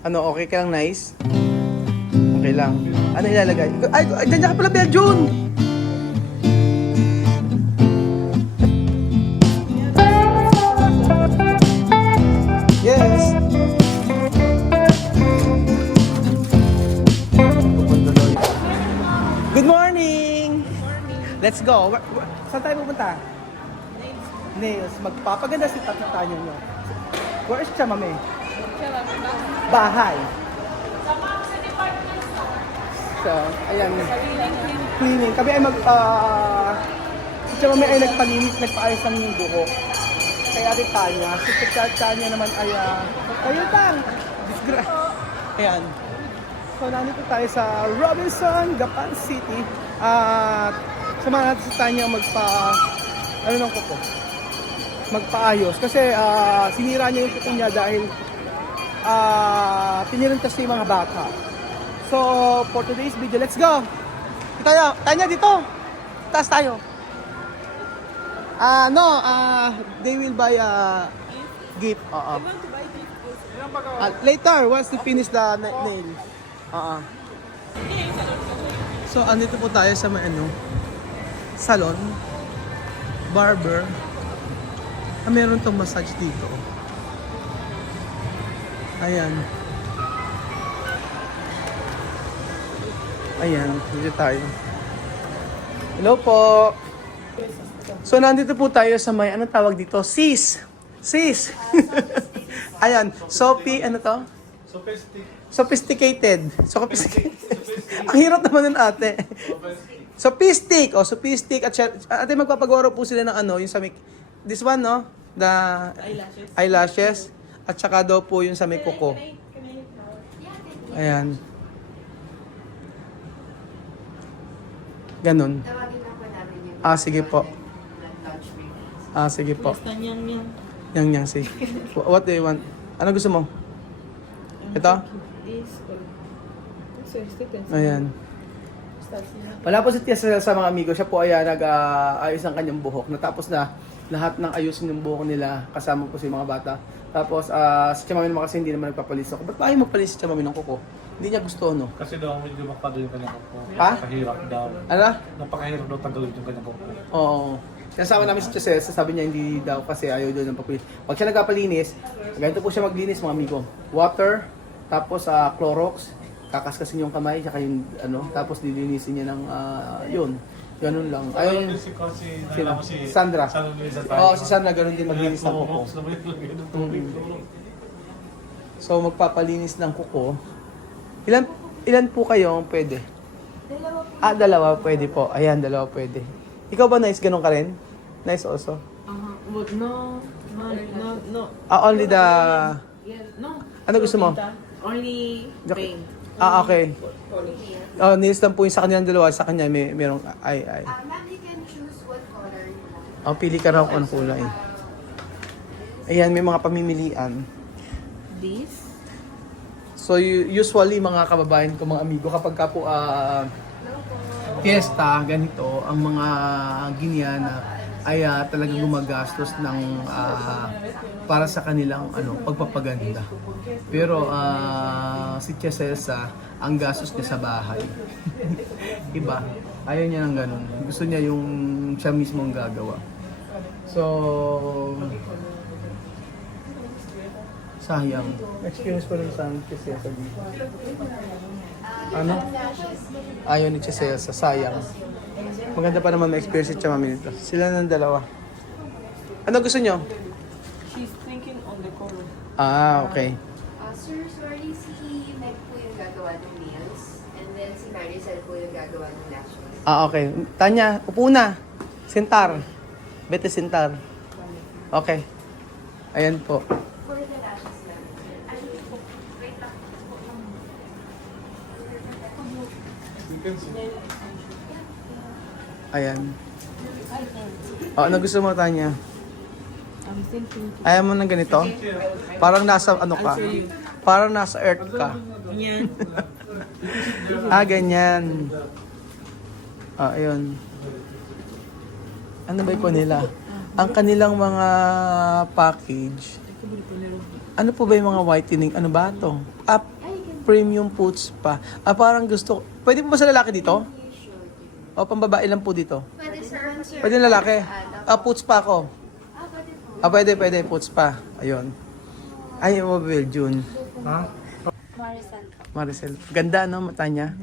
Ano, okay ka lang, nice? Okay lang. Ano ilalagay? Ay, dyan ka pala, Belgium! Yes! Good morning! Let's go. Saan tayo pupunta? Nails. Magpapaganda si Tata nyo. Where is Chamame? Bahay. So, ayan. Cleaning. Kami ay si Chamame ay nagpaayos ng yung buhok. Kay Ate Tanya. Si Tanya naman ay, kayo tang! Ayan. So, nandito tayo sa Robinson, Gapan City. At samahan natin si Tanya ng kuko. Magpaayos. Kasi sinira niya yung kuko niya dahil pinirintas niya yung mga bata. So, for today's video, let's go! Tayo, Tanya dito! Taas tayo! They will buy a gift. I want to buy this. Later, once we finish the nail. So, andito po tayo sa may salon, barber. Meron tong massage dito. Ayan. Ayan, dito tayo. Hello po. So, nandito po tayo sa may, anong tawag dito? Sis! Ayan, Sophie, ano to? Sophisticated. Ang hirap naman nun, ate. Sophistic. Sophistic. At ate, magpapagawa po sila ng yung sa may, this one, no? The eyelashes. At saka daw po yung sa may kuko. Ayan. Ganon. Sige po. Sige po. Basta niyang. Yang, sige. What do you want? Ano gusto mo? Ito? This or Ayan. Wala po si Tia sa mga amigo. Siya po ay nag-ayos ng kanyang buhok. Natapos na lahat ng ayusin ng buhok nila. Kasama po si mga bata. Tapos si Chamami naman kasi hindi naman nagpapalis ako. Ba't ba ayaw magpalis si Chamami ng kuko? Hindi niya gusto, no? Kasi daw medyo makapado yung kanyang kuko. Ha? Napakahirap daw. Ano? Napakahirap daw tanggalin yung kanyang kuko. Oo. Kasama namin si Chesel, sabi niya hindi daw kasi ayaw daw ng papalis. Pag siya nagpapalinis, ganito po siya maglinis mga amigo. Water, tapos Clorox, kakaskasin yung kamay, tsaka yung tapos dilinisin niya ng yun. Ganun lang. Ayun, sino? Sandra. Si Sandra ganun din maglinis ng kuko. So magpapalinis ng kuko. Ilan po kayo pwede? Dalawa pwede po. Ayan, dalawa pwede. Ikaw ba nice ganun ka rin? Nice also? No. Only the... No. Ano gusto mo? Only paint. Okay. Nails lang po yung sa kanilang dalawa. Sa kanya merong ay. Ma'am, you can choose what color you want. Pili ka raw kung anong kulay. Ayan, may mga pamimilian. This? So usually mga kababayan ko, mga amigo, kapag ka po fiesta, ganito, ang mga Guineana ay talagang gumagastos ng para sa kanilang pagpapaganda. Pero si Tia Celsa, ang gastos niya sa bahay. Iba. Ayaw niya ng ganun. Gusto niya yung siya mismo ang gagawa. So, sayang. Experience ko lang sa Tia Celsa dito. Ayaw ni Tia Celsa. Sayang. Maganda pa naman ma-experience si Chamami nito. Sila ng dalawa. Ano gusto nyo? She's thinking on the color. Okay. Sir, sorry, si Meg po yung gagawa ng nails. And then si Maricel po yung gagawa ng lashes. Okay. Tanya, upo na. Sintar. Bete Sintar. Okay. Ayan po. For the lashes lang. Wait lang. Ayan. Ano gusto mo, Tanya? I'm thinking. Ayaw mo ng ganito? Parang nasa ka? Parang nasa earth ka. Yan. Ganyan. Ayun. Ano ba ito nila? Ang kanilang mga package, Ano po ba yung mga whitening? Ano ba to? Premium Poots pa. Parang gusto. Pwede po ba sa lalaki dito? O pambabae lang po dito? Pwede sir. Pwede lalaki? Poots pa ako. Pwede. Poots pa. Ayun. Ay, Mabel, June. Ha? Maricel. Ganda, no? Mata niya.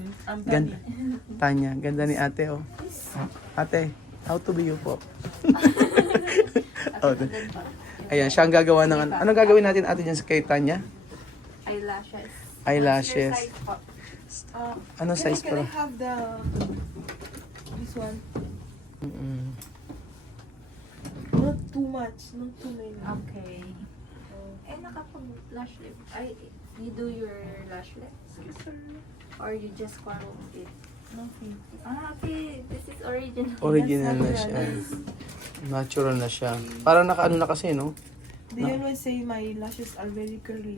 Ganda. Tanya. Ganda ni ate, oh. Ate, how to be you po? Oh, ayan, siya ang gagawa ng... Anong gagawin natin ate dyan sa kay Tanya? Eyelashes. Eyelashes. Anong Can size I para? have this one? Not too much, not too many. Okay. Nakapag-lash lip. You do your lash lips? Or you just color it? Nothing. Okay. This is original. Original na siya. Natural na siya. Parang nakaano na kasi, no? They always say my lashes are very curly.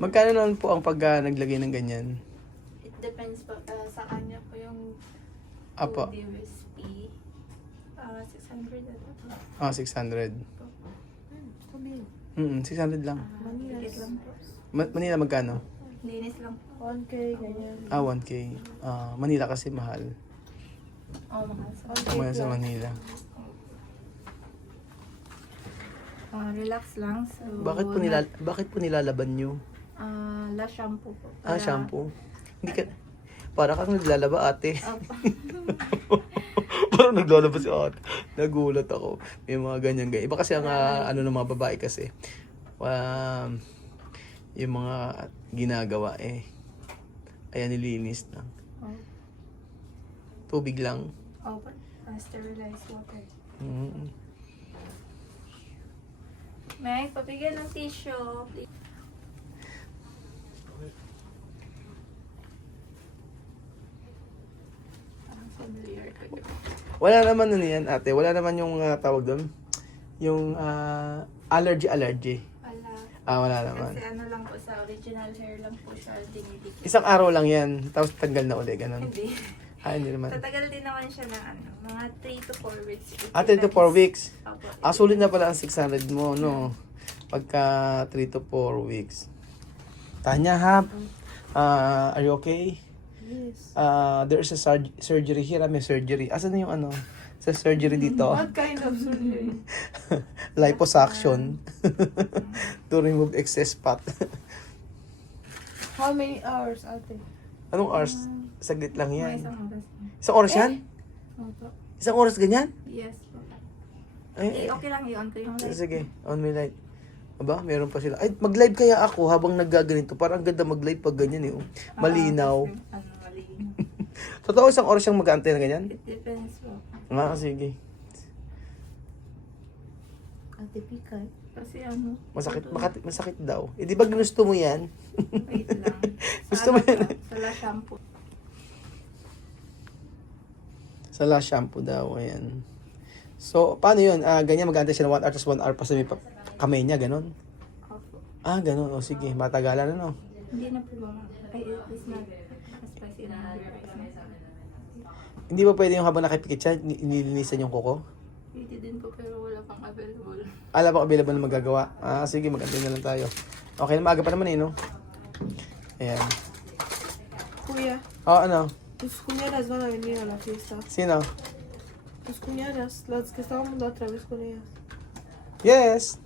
Magkano naman po ang pag naglagay ng ganyan? It depends po. Sa kanya po yung Apo. USP. 600 ito. 600. Sabi, 600 lang. Manila Liit lang po. Manila magkano? Linis lang po. 1K, ganyan. 1K. Manila kasi mahal. Mahal sa. Mahal sa Manila. Relax lang. So, Bakit po nilalaban nyo? lash shampoo po. Shampoo. Hindi ka para kang naglalaba ate. Opo. Parang naglalaba si ate. Nagulat ako. May mga ganyan. Iba kasi ang ano ng mga babae kasi. Yung mga ginagawa ayan, nilinis lang. Tubig lang. Opo. Sterilized water. Meg, papigyan ng tissue. Please. Familiar ka. Wala naman ano yan ate. Wala naman yung tawag doon. Yung allergy. Wala. Wala naman. Kasi ano lang po, sa original hair lang po siya dinidikit. Isang araw lang yan. Tapos tanggal na uli. Ganun. Hindi. Hindi naman. Tatagal din naman siya ng mga 3 to 4 weeks. 3 to 4 weeks. Opo. Sulit na pala ang 600 mo, no? Pagka 3 to 4 weeks. Tanya, are you okay? Yes. There is a surgery here. May surgery. Asan na yung ano? Sa surgery dito? What kind of surgery? Liposuction. To remove excess fat. How many hours, ate? Anong hours? Saglit lang May yan. isang oras. Isang oras yan? Opo. Isang oras ganyan? Yes po. Ay, Okay lang i-on ko yung light. sige, on my light. Aba, meron pa sila. Ay, mag-live kaya ako habang naggaganito. Parang ang ganda mag-live pag ganyan oh. Malinaw. Malinaw. Totoo isang oras siyang mag-aantay na ganyan? It depends po. Sige. Ate Pikay. Kasi ano? Masakit daw. Di ba ginusto mo yan? Wait lang. Gusto mo yan? Sa la shampoo. Sa last shampoo daw, ayan. So, paano yun? Ganyan mag-aantay siya ng 1 hour, tapos 1 hour pa sa may kamay niya, ganun? Opo. Ganun. O sige, matagalan na, no? Hindi na po ba? Ay, it's not spicy na. Hindi ba pwede yung habang nakipikit siya, nilinisan yung kuko? Pwede din po pero wala pang available. Alam bang available na magagawa? Sige, mag-antay na lang tayo. Okay, maaga pa naman no? Ayan. Kuya, Ano? tus cuñadas van a venir a la fiesta. Sino? Tus cuñadas, las que estábamos la otra vez con ellas. Yes!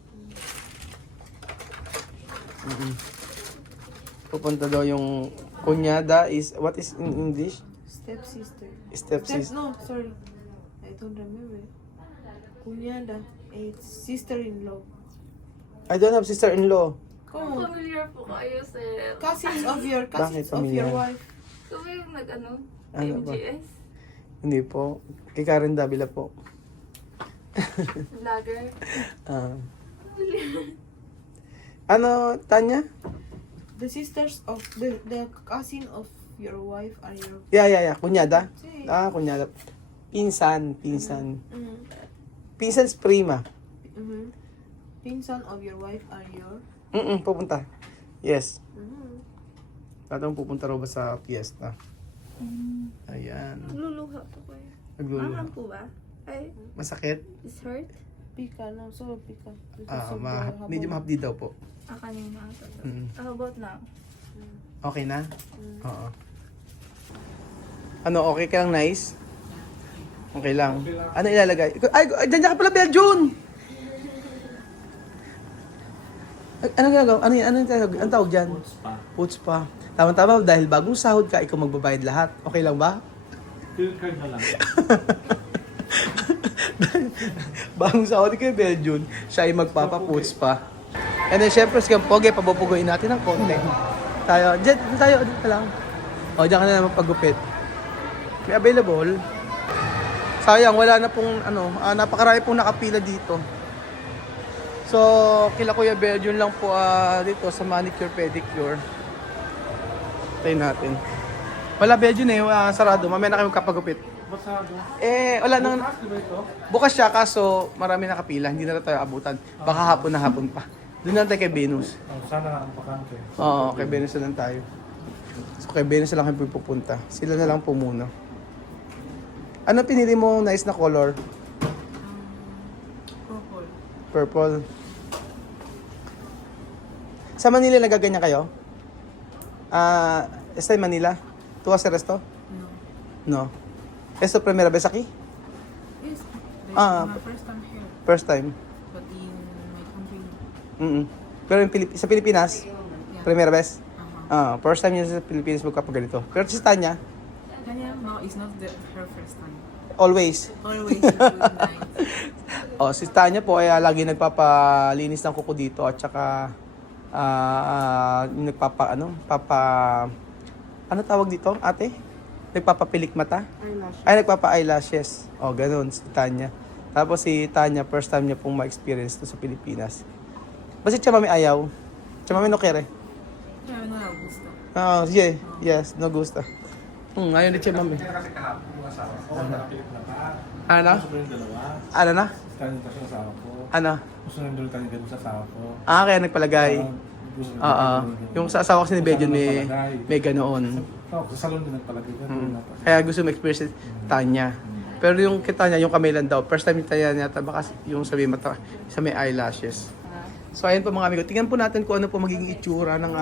Pupunta daw yung kunyada is, what is in English? Stepsister. Stepsister. No, sorry. I don't remember. Cuñada. It's sister-in-law. I don't have sister-in-law. ¿Cómo? Familiar po kayo, sir. Cousins of your Bakit cousins of your familiar? wife. Ito ba yung nag-ano? Ano ba? MGS? Hindi po. Kay Karen Davila po. Vlogger? Ano, Tanya? The sisters of the cousin of your wife are your. Yeah. Kunyada? Sí. Kunyada. Pinsan. Mm-hmm. Pinsan's prima. Mm-hmm. Pinsan of your wife are your. Pupunta. Yes. Mm-hmm. Tatang pupunta raw ba sa fiesta? Ayan. Luluha po kayo. Nagluluha. Mahal po ba? Ay, Masakit? it's hurt? Pika na, so pika. Medyo mahapdi daw po. Kanina ata. Mm. How about now? Okay na? Oo. Ano, okay ka lang, nice? Okay lang. Ano ilalagay? Ay, dyan ka pala, Beljun! Anong ginagawa? Ano tawag dyan? Spa. Puts pa. Tama-tama, dahil bagong sahod ka, ikaw magbabayad lahat. Okay lang ba? Credit card na lang. Bagong sahod kay Beljun, siya ay magpapaputs pa. And then, syempre, si Kampoge, pabupugoyin natin ng konti. Dito lang. O, dyan ka na naman paggupit. May available. Sayang, wala na pong, napakarami pong nakapila dito. So, kila Kuya Beljun lang po dito sa manicure, pedicure. Tayo natin. Wala Beljun sarado. Mamaya na kayo kapagupit. Basado. Wala nang... Bukas, di ba ito? Bukas siya, kaso marami nakapila. Hindi na tayo abutan. Baka hapon na hapon pa. Doon na tayo kay Venus. Sana nga ang bakante. Oo, kay Venus na lang tayo. So, kay Venus na lang kayo pupunta. Sila na lang po muna. Ano pinili mo nice na color? Purple. Purple. Sa Manila nagaganyan kayo? Esta en Manila? ¿Tú haces esto? No. ¿Esto primera vez aquí? Yes. Ah. My first time here, First time? but in my country, Pero sa Pilipinas? yeah. Primera vez? Uh-huh. First time niya sa Pilipinas magkapaganito. Pero si Tanya, Kanya, no, it's not her first time. always. Always she's doing nice. Si Tanya po ay lagi nagpapalinis ng kuko dito at saka ano tawag dito, ate? Nagpapapilik mata? Eyelash. Ay, nagpapa-eyelashes. Ganun, si Tanya. Tapos si Tanya, first time niya pong ma-experience to sa Pilipinas. Basta siya mami ayaw. Siya mami no kere. Yeah, no, gusto. Yeah, yes, no gusta. Ayaw ni siya mami. Kaya kasi kahapon yung asawa ko, nakapilit na pa. Ano? Gusto ko yung dalawa. Ano na? Kanin kasi yung asawa ko. Ano? Gusto nang doon kanin sa asawa ko. Kaya nagpalagay. Gusto nang Oo. Yung sa asawa ko si ni Bejon may ganoon. Sa salon din nagpalagay. Kaya gusto ma-experience si Tanya. Pero yung kita niya, yung kamay lang daw. First time yung Tanya niya, baka yung sabi mata, sa may eyelashes. So ayun po mga amigo, tingnan po natin kung ano po magiging itsura ng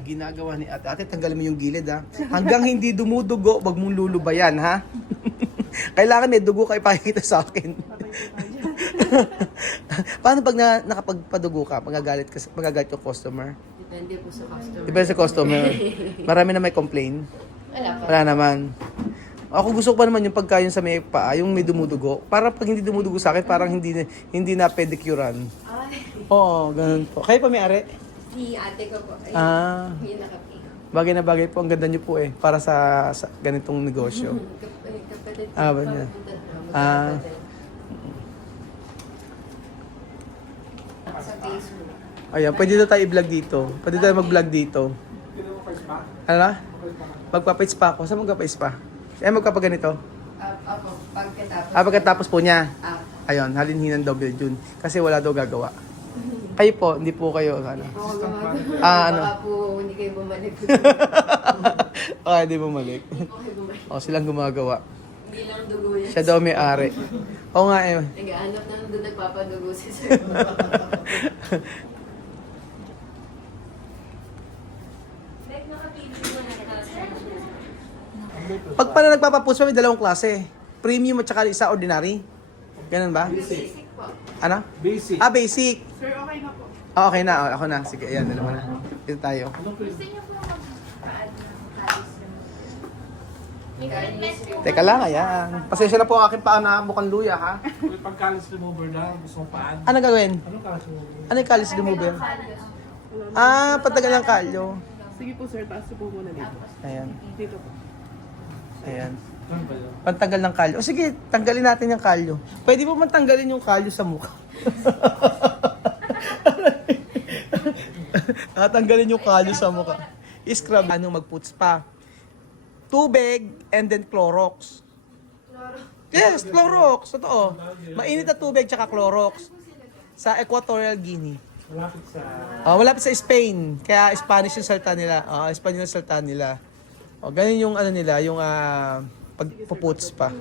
ginagawa ni ate. Ate, tanggalin mo yung gilid ha. Hanggang hindi dumudugo, wag mong lulubayan ha. Kailangan may dugo ka ipakita sa akin. Paano pag nakapagpadugo ka, magagalit yung customer? Depende po sa customer. Depende sa customer. Marami na may complain. Wala pa. Wala naman. Ako gusto ko pa naman yung pagka yung sa may paa, yung may dumudugo. Para pag hindi dumudugo sa akin, parang hindi na pedicurean. Ay, Oo, ganun po. Kayo pa may ari? si ate ko po. Ay, yun nakapink. Bagay na bagay po. Ang ganda nyo po para sa ganitong negosyo. Kapatid ko Ba pa, niya? magkakapatid. Sa Facebook. Ayan, pwede na tayo i-vlog dito. Pwede tayo mag-vlog dito. Ano na? Magpapais pa ako. Saan magpapais pa? Magpapaganito? Ako, pagkatapos. Pagkatapos po niya. Ah, Ayun, halinhinan daw Beljun. Kasi wala daw gagawa. Kayo po, hindi po kayo, ano? ako gumagawa. Ano? Baka po hindi kayo bumalik. Hindi bumalik. Hindi po kayo bumalik. Silang gumagawa. Hindi lang dugo yan. Siya daw may ari. Oo nga eh. Nag-aanap na doon nagpapadugo si sir. Pag pala nagpapapuso, may dalawang klase. Premium at saka isa ordinary. Ganun ba? Basic po. Ano? Basic. Basic. Sir, okay na po. Okay na. Ako na. Sige, ayan. Dalawa na. Dito tayo. Teka lang, ayan. Pasensya na po ang aking paa na mukhang luya, ha? May pag-calis remover na, gusto mong paan. Ano gagawin? Anong calis remover? Ano yung calis remover? Patagal ng kalyo. Sige po sir, taas po muna dito. Ayan. Dito po. Ayan. Ano ba yun? Pantanggal ng kalyo. O sige, tanggalin natin yung kalyo. Pwede po man tanggalin yung kalyo sa mukha. Tanggalin yung kalyo sa mukha. I-scrub. Mag-puts pa. Tubig and then Clorox. Yes, Clorox. Totoo. Mainit na tubig tsaka Clorox. Sa Equatorial Guinea. Malapit sa... Malapit sa Spain. Kaya Spanish yung salta nila. Spanish yung salta nila. O, ganyan yung ano nila, yung pagpuputs pa.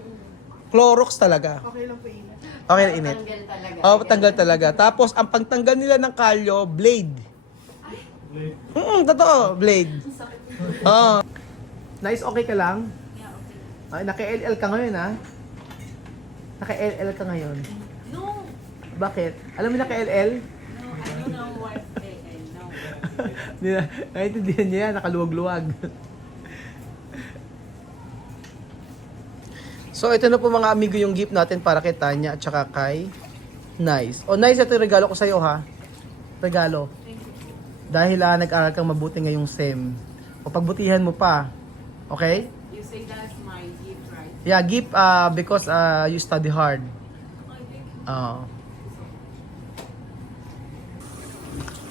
Clorox talaga. Okay lang po init. Okay na init. Tanggal talaga. Tanggal talaga. Tapos, ang pagtanggal nila ng kalyo, blade. Totoo, blade. Oo. Nice, okay ka lang? Yeah, okay. Ay, naka-LL ka ngayon, ha? Naka-LL ka ngayon. No, Bakit? Alam mo naka-LL? no, I don't know what no. Hindi na, naiintindihan niya yan, nakaluwag-luwag. So, ito na po mga amigo yung gift natin para kay Tanya at saka kay Nice. O, Nice, ito yung regalo ko sa'yo, ha? Regalo. Thank you. Dahil nag-aral kang mabuti ngayong SEM. O, pagbutihan mo pa. Okay? You say that's my gift, right? Yeah, gift because you study hard. Oo.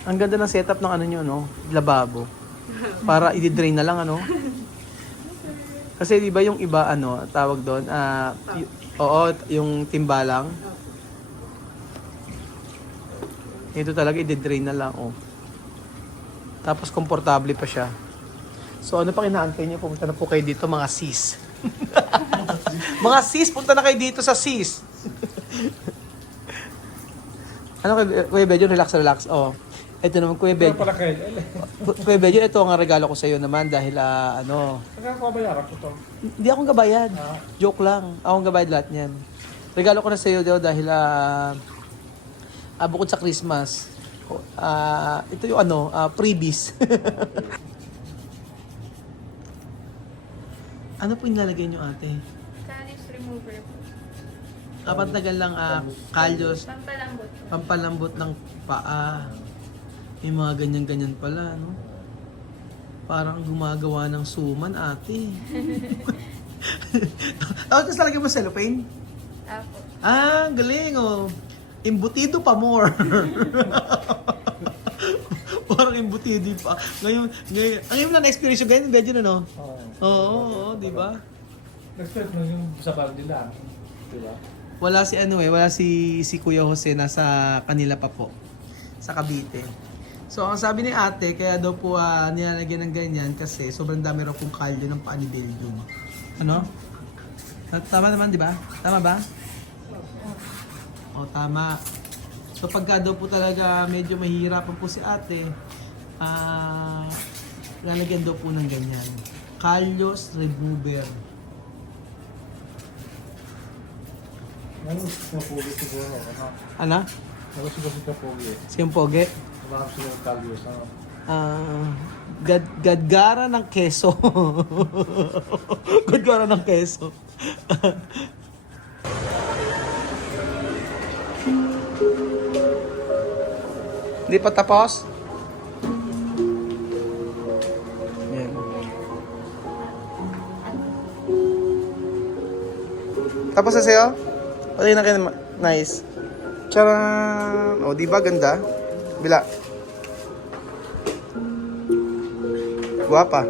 Ang ganda ng setup ng ano nyo, no? Lababo. Para i-drain na lang, ano? Kasi di ba yung iba, ano, tawag doon, oo, yung timbalang. Ito talaga i-drain na lang, oh. Tapos komportable pa siya. So ano pa kinaantay niyo? Pumunta na po kayo dito, mga sis. Mga sis, punta na kayo dito sa sis. Ano, Kuya Bedyo, relax. Oh. Ito naman, Kuya Pero Bedyo. pala kayo. Kuya Bedyo, ito ang regalo ko sa iyo naman dahil Nagkakabayaran ko to. hindi akong gabayad. Joke lang. Akong gabayad lahat niyan. Regalo ko na sa iyo dahil bukod sa Christmas, ito yung freebies. Ano po nilalagay niyo, ate? Calyx remover po. Pantagal lang kalyos, Pampalambot po. pampalambot ng paa. May mga ganyan-ganyan pala, no? Parang gumagawa ng suman, ate. Tapos lalagyan mo cellophane? Apo. Ang galing, oh. Imbutido pa more. Parang imbutido pa. Ngayon na na-experience yung ganyan, medyo na, no? Oo, di ba? Nag-start mo yung sa bag nila. Di ba? Wala si Kuya Jose nasa kanila pa po. Sa Cavite. So, ang sabi ni ate, kaya daw po nilalagyan ng ganyan kasi sobrang dami raw pong kalyo ng paa ni Belgium. Ano? Tama naman, di ba? Tama ba? O, tama. So, pagka daw po talaga medyo mahihirapan po si ate, lalagyan daw po ng ganyan. Kalyos remover. Ano sa pogi siguro? Ano? Ano siguro sa pogi? Siyang pogi? Marami siguro kalyos. Gadgara ng keso. Gadgara ng keso. Hindi pa tapos? Yan. Tapos na sa'yo? Pati na kayo, nice. Charan! O, di ba ganda? Bila. Guwapa.